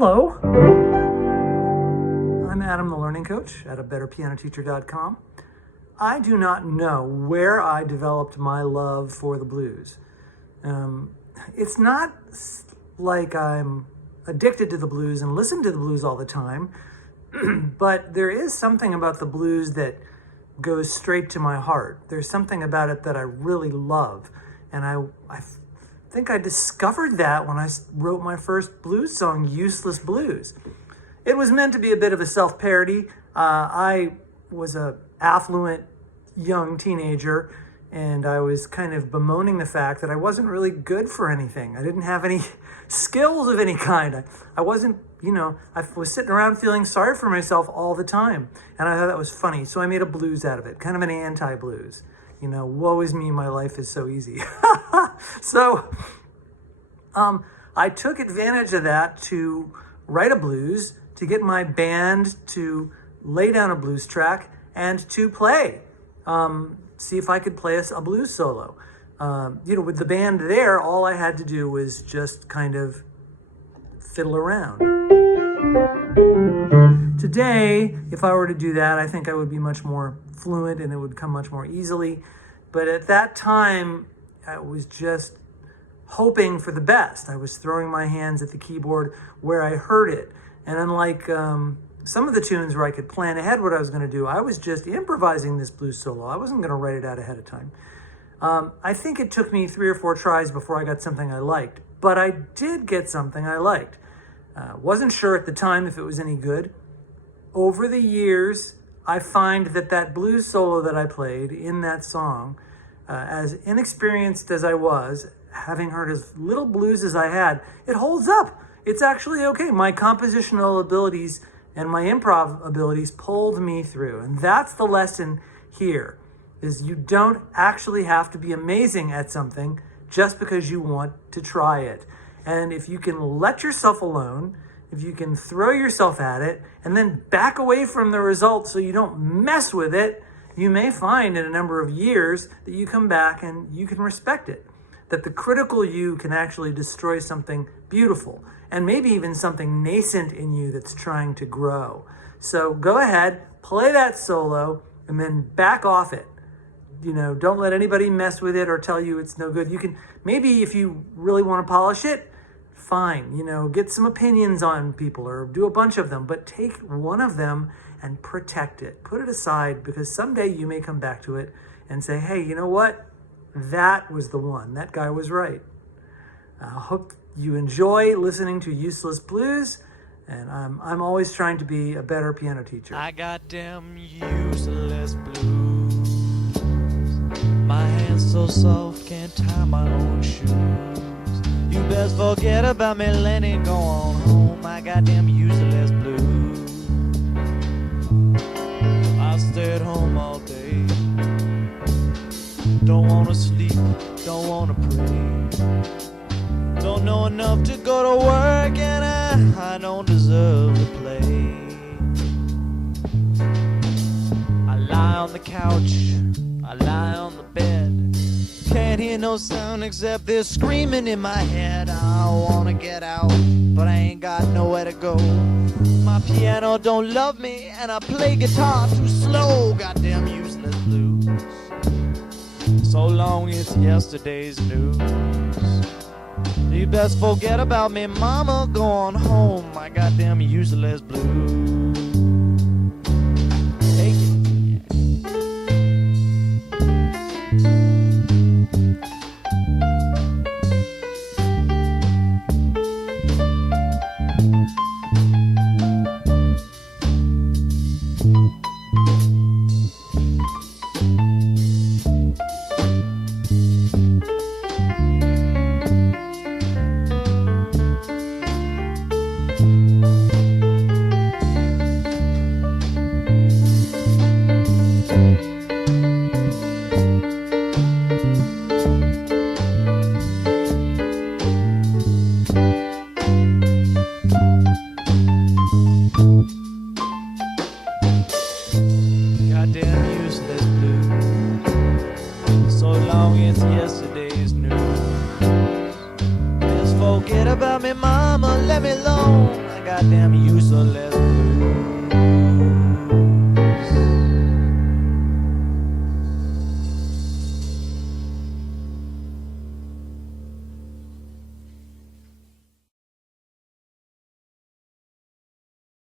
Hello, I'm Adam, the Learning Coach at abetterpianoteacher.com. I do not know where I developed my love for the blues. It's not like I'm addicted to the blues and listen to the blues all the time, but there is something about the blues that goes straight to my heart. There's something about it that I really love, and I think I discovered that when I wrote my first blues song, Useless Blues. It was meant to be a bit of a self-parody. I was a affluent young teenager, and I was kind of bemoaning the fact that I wasn't really good for anything. I didn't have any skills of any kind. I wasn't, I was sitting around feeling sorry for myself all the time, and I thought that was funny. So I made a blues out of it, kind of an anti-blues. Woe is me, my life is so easy. So I took advantage of that to write a blues, to get my band to lay down a blues track, and to play. See if I could play a blues solo. With the band there, all I had to do was just kind of fiddle around. Today, if I were to do that, I think I would be much more fluent and it would come much more easily. But at that time, I was just hoping for the best. I was throwing my hands at the keyboard where I heard it. And unlike some of the tunes where I could plan ahead what I was going to do, I was just improvising this blues solo. I wasn't going to write it out ahead of time. I think it took me 3 or 4 tries before I got something I liked. But I did get something I liked. Wasn't sure at the time if it was any good. Over the years, I find that blues solo that I played in that song, as inexperienced as I was, having heard as little blues as I had, it holds up. It's actually okay. My compositional abilities and my improv abilities pulled me through. And that's the lesson here, is you don't actually have to be amazing at something just because you want to try it. And if you can let yourself alone, if you can throw yourself at it and then back away from the results so you don't mess with it, you may find in a number of years that you come back and you can respect it. That the critical you can actually destroy something beautiful and maybe even something nascent in you that's trying to grow. So go ahead, play that solo, and then back off it. Don't let anybody mess with it or tell you it's no good. You can, maybe if you really want to polish it, fine, get some opinions on people or do a bunch of them, but take one of them and protect it. Put it aside, because someday you may come back to it and say, hey, you know what? That was the one. That guy was right. I hope you enjoy listening to Useless Blues, and I'm always trying to be a better piano teacher. I got them useless blues. My hands so soft, can't tie my own shoes. You best forget about me, Lenny, go on home. I got them useless blues. I stay at home all day. Don't wanna sleep, don't wanna pray. Don't know enough to go to work, and I don't deserve to play. I lie on the couch, I lie on the bed. Can't hear no sound except this screaming in my head. I wanna get out, but I ain't got nowhere to go. My piano don't love me, and I play guitar too slow. Goddamn useless blues. So long it's yesterday's news. You best forget about me, mama, go on home. I got them useless blues. Take it. goddamn useless.